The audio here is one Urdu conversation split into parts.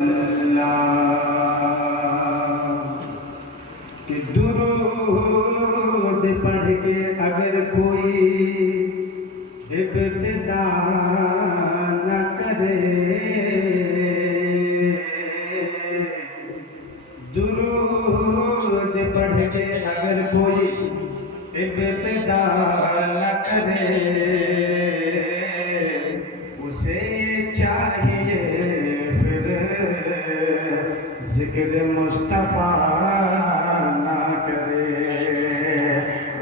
کہ درود پڑھ کے اگر کوئی ابتدا نہ کرے، درود پڑھ کے اگر کوئی ابتدا نہ کرے، اسے چاہیے پھر ذکر مصطفیٰ نہ کرے،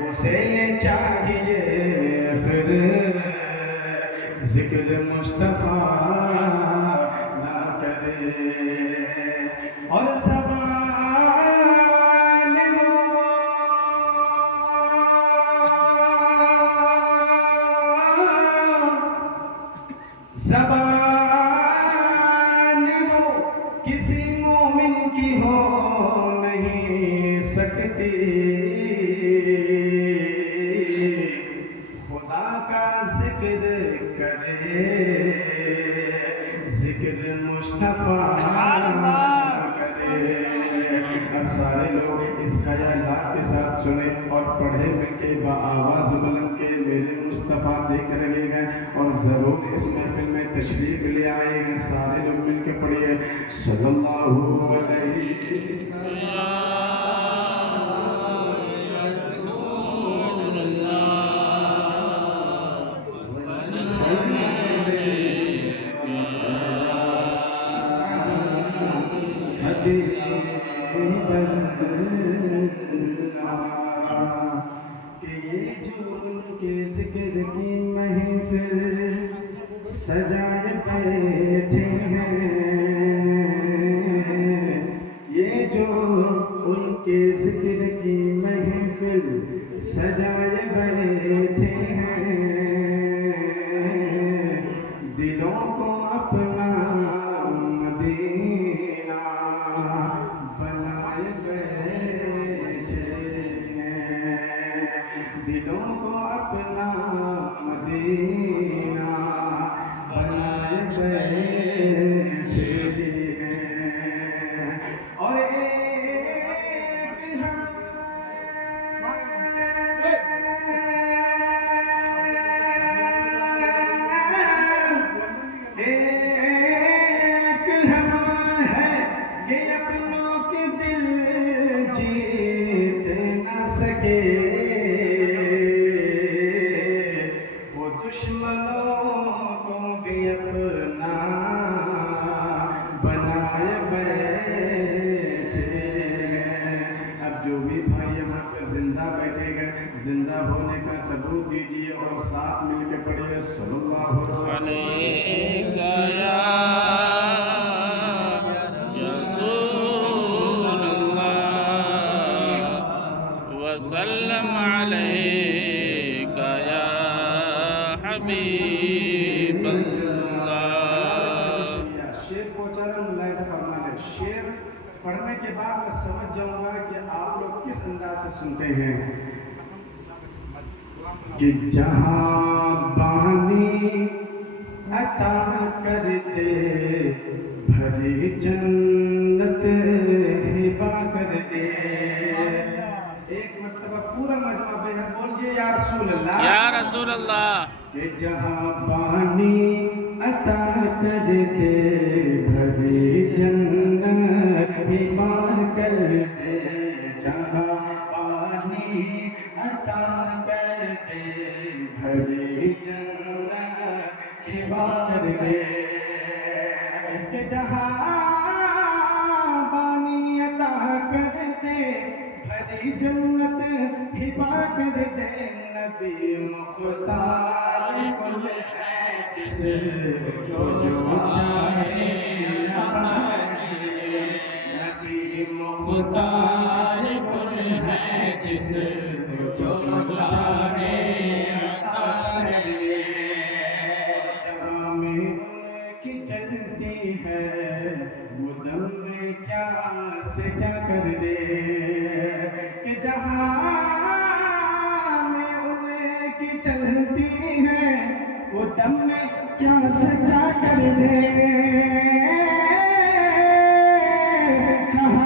اسے چاہیے پھر ذکر مصطفیٰ نہ کرے۔ اور زبان وہ کسی مومن کی ہو نہیں سکتی، خدا کا ذکر کرے، ذکر مصطفیٰ کرے۔ اب سارے لوگ اس خیالات کے ساتھ سنیں اور پڑھے مل کے بآواز بلند کے میرے مصطفیٰ دیکھ رہے ہیں، اور ضرور اس محفل میں تشریف لے آئے ہیں۔ سارے لوگ مل کے پڑھیے صلی اللہ علیہ کہ یہ جو ان کے ذکر کی محفل سجائے بیٹھے ہیں، یہ جو ان کے ذکر کی محفل سجائے بیٹھے ہیں، دلوں کو اپنا مدینہ بنائے بیٹھے ہیں، دلوں کو اپنا مدینہ بنائے بیٹھے ہیں۔ اور ایک ہم ہے کہ اپنوں کے دل جیت نہ سکے، وہ دشمنوں کو بھی اپنا بنائے بیٹھے ہیں۔ اب جو بھی بھائی یہاں پر زندہ بیٹھے گئے، زندہ ہونے کا ثبوت دیجیے اور ساتھ مل کے پڑھیے صلی اللہ علیہ وسلم عليك يا حبيب الله۔ شعر کو چارہ ملاحظہ فرما لیں، شعر پڑھنے کے بعد میں سمجھ جاؤں گا کہ آپ لوگ کس انداز سے سنتے ہیں۔ کہ جہاں بانی عطا کرتے بھری جنت ہبا کرتے، ایک مرتبہ پورا مجمع بے حد بولیے یا رسول اللہ، یا رسول اللہ۔ کہ جہاں بانی عطا کرتے بھری جنت ہبا کرتے، جہاں بانی عطا کرتے بھری جنت ہبا کرتے، کہ جہاں بانی عطا کرتے بھری جنت ہبا کرتے، نبی مختار کل ہے جس جو چاہے نبی مختار کل ہے جس جو چاہے جہاں میں ان کی چلتی ہے وہ دم میں کیا سے کیا کر دے، کہ جہاں میں ان کی چلتی ہے وہ دم میں کیا سے کیا کر دے، اچھا